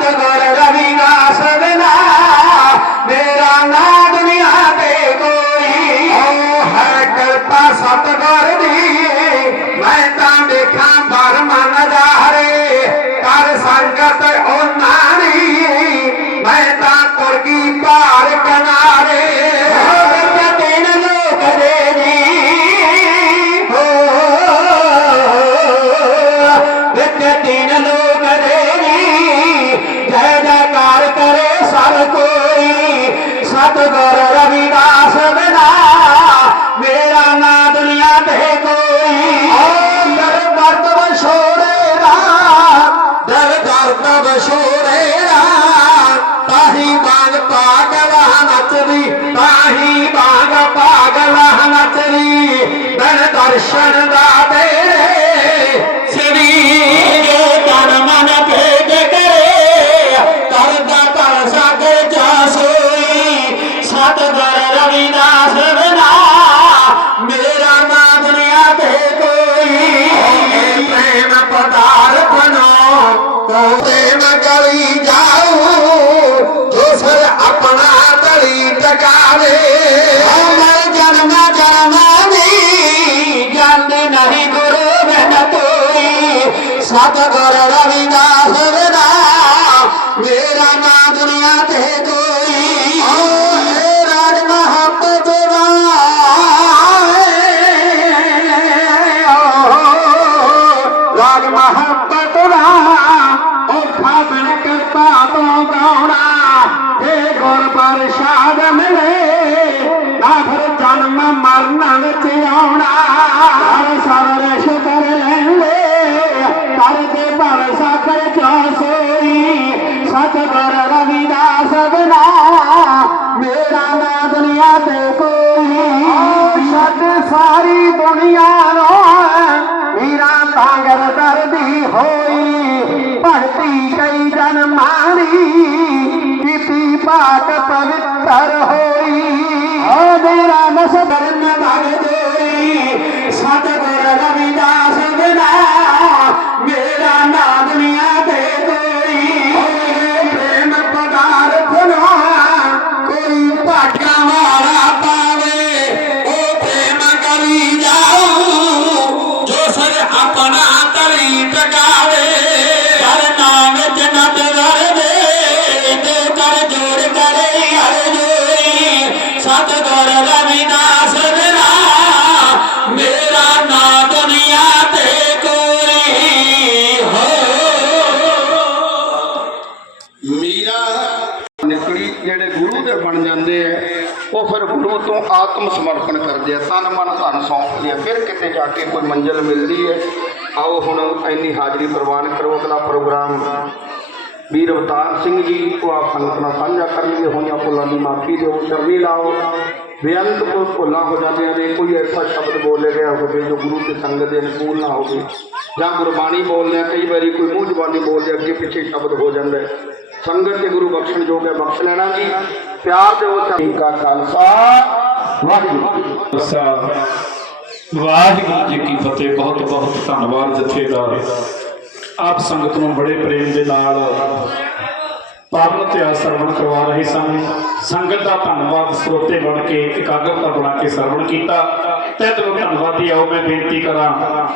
জাগা ਕੋਈ ਸਤਿਗੁਰ ਰਵਿਦਾਸ ਬਿਨਾ ਮੇਰਾ ਨਾ ਦੁਨੀਆ ਤੇ ਕੋਈ ਏ ਰਾਜ ਮੁਹੱਬਤ ਰਾਗ ਮੁਹੱਬਤ ਦਾ ਉਹ ਫਾਬਣ ਕਿਰਪਾ ਤੋਂ ਗਾਉਣਾ ਤੇ ਗੁਰ ਪ੍ਰਸਾਦ ਮਿਲੇ ਨਾ ਫਿਰ ਜਨਮ বসবার না ভাগ সাথে করে ਜਿਹੜੇ ਗੁਰੂ ਦੇ ਬਣ ਜਾਂਦੇ ਆ, ਉਹ ਫਿਰ ਗੁਰੂ ਤੋਂ ਆਤਮ ਸਮਰਪਣ ਕਰਦੇ ਆ। ਤਨ ਮਨ ਧਨ ਸੌਂਪਦੇ ਆ। ਫਿਰ ਕਿਤੇ ਜਾ ਕੇ ਕੋਈ ਮੰਜ਼ਿਲ ਮਿਲਦੀ ਹੈ ਆਓ ਹੁਣ ਇੰਨੀ ਹਾਜ਼ਰੀ ਪ੍ਰਵਾਨ ਕਰੋ, ਅਗਲਾ ਪ੍ਰੋਗਰਾਮ। ਵੀਰ ਅਵਤਾਰ ਸਿੰਘ ਜੀ, ਉਹ ਆਪ ਸੰਗਤ ਨਾਲ ਸਾਂਝਾ ਕਰਨਗੇ ਹੋਈਆਂ ਭੁੱਲਾਂ ਦੀ ਮਾਫੀ ਦਿਓ ਚਰਨੀ ਲਾਓ। ਬੇਅੰਤ ਕੋਈ ਭੁੱਲਾਂ ਹੋ ਜਾਂਦੀਆਂ ਨੇ। ਕੋਈ ਐਸਾ ਸ਼ਬਦ ਬੋਲੇ ਗਿਆ ਹੋਵੇ ਜੋ ਗੁਰੂ ਤੇ ਸੰਗਤ ਦੇ ਅਨੁਕੂਲ ਨਾ ਹੋਵੇ। ਜਾਂ ਗੁਰਬਾਣੀ ਬੋਲਦੇ ਆ। ਕਈ ਵਾਰੀ ਕੋਈ ਮੂੰਹ ਜ਼ਬਾਨੀ ਬੋਲਦੇ ਅੱਗੇ ਪਿੱਛੇ ਸ਼ਬਦ ਹੋ ਜਾਂਦਾ ਸੰਗਤ ਤੇ ਗੁਰੂ ਬਖਸ਼ਣ ਜੋਗ ਹੈ, ਬਖਸ਼ ਲੈਣਾ ਜੀ। ਪਿਆਰ ਦਿਓ ਚੰਗਾ ਕਾ ਖਾਲਸਾ। ਵਾਹਿਗੁਰੂ ਵਾਹਿਗੁਰੂ ਜੀ ਕੀ ਫਤਿਹ। ਬਹੁਤ ਬਹੁਤ ਧੰਨਵਾਦ ਜਥੇਦਾਰ। ਆਪ ਸੰਗਤ ਨੂੰ ਬੜੇ ਪ੍ਰੇਮ ਦੇ ਨਾਲ ਪਾਵਨ ਤੇ ਸਰਵਣ ਕਰਵਾ ਰਹੇ ਸਨ। ਸੰਗਤ ਦਾ ਧੰਨਵਾਦ ਸਰੋਤੇ ਬਣ ਕੇ, ਇਕਾਗਰਤਾ ਬਣਾ ਕੇ ਸਰਵਣ ਕੀਤਾ। ਤੇ ਦਿਲੋਂ ਧੰਨਵਾਦੀ ਆਓ, ਮੈਂ ਬੇਨਤੀ ਕਰਾਂ।